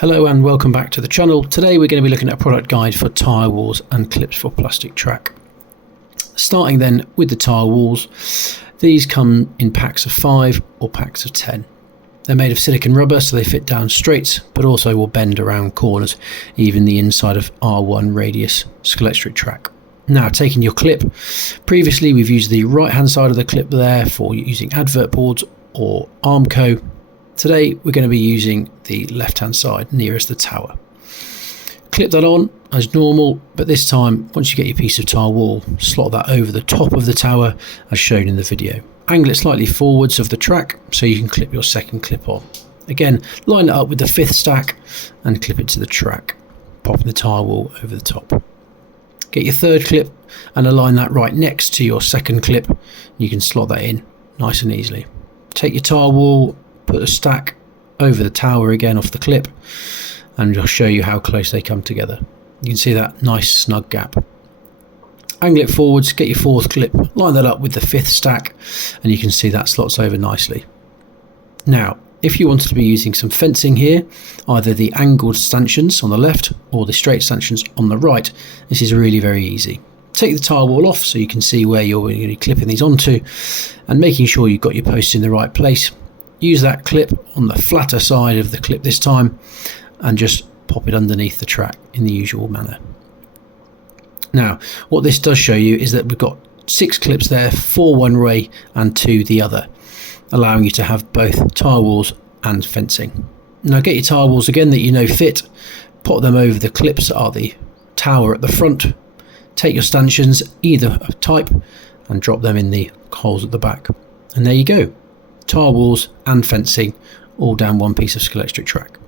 Hello and welcome back to the channel. Today we're going to be looking at a product guide for tyre walls and clips for plastic track. Starting then with the tyre walls, these come in packs of 5 or packs of 10. They're made of silicone rubber, so they fit down straight but also will bend around corners, even the inside of R1 radius Scalextric track. Now, taking your clip, previously we've used the right hand side of the clip there for using advert boards or Armco. Today we're going to be using the left hand side nearest the tower. Clip that on as normal, but this time once you get your piece of tyre wall, slot that over the top of the tower as shown in the video. Angle it slightly forwards of the track so you can clip your second clip on. Again, line it up with the 5th stack and clip it to the track, popping the tyre wall over the top. Get your 3rd clip and align that right next to your 2nd clip. You can slot that in nice and easily. Take your tyre wall, put a stack over the tower again off the clip, and I'll show you how close they come together. You can see that nice snug gap. Angle it forwards, get your 4th clip, line that up with the 5th stack, and you can see that slots over nicely. Now, if you wanted to be using some fencing here, either the angled stanchions on the left or the straight stanchions on the right, this is really very easy. Take the tyre wall off so you can see where you're going to be clipping these onto, and making sure you've got your posts in the right place. Use that clip on the flatter side of the clip this time and just pop it underneath the track in the usual manner. Now, what this does show you is that we've got 6 clips there, 4 one way and 2 the other, allowing you to have both tyre walls and fencing. Now get your tyre walls again that you know fit, pop them over the clips that are the tower at the front, take your stanchions, either type, and drop them in the holes at the back. And there you go. Tyre walls and fencing all down one piece of Scalextric track.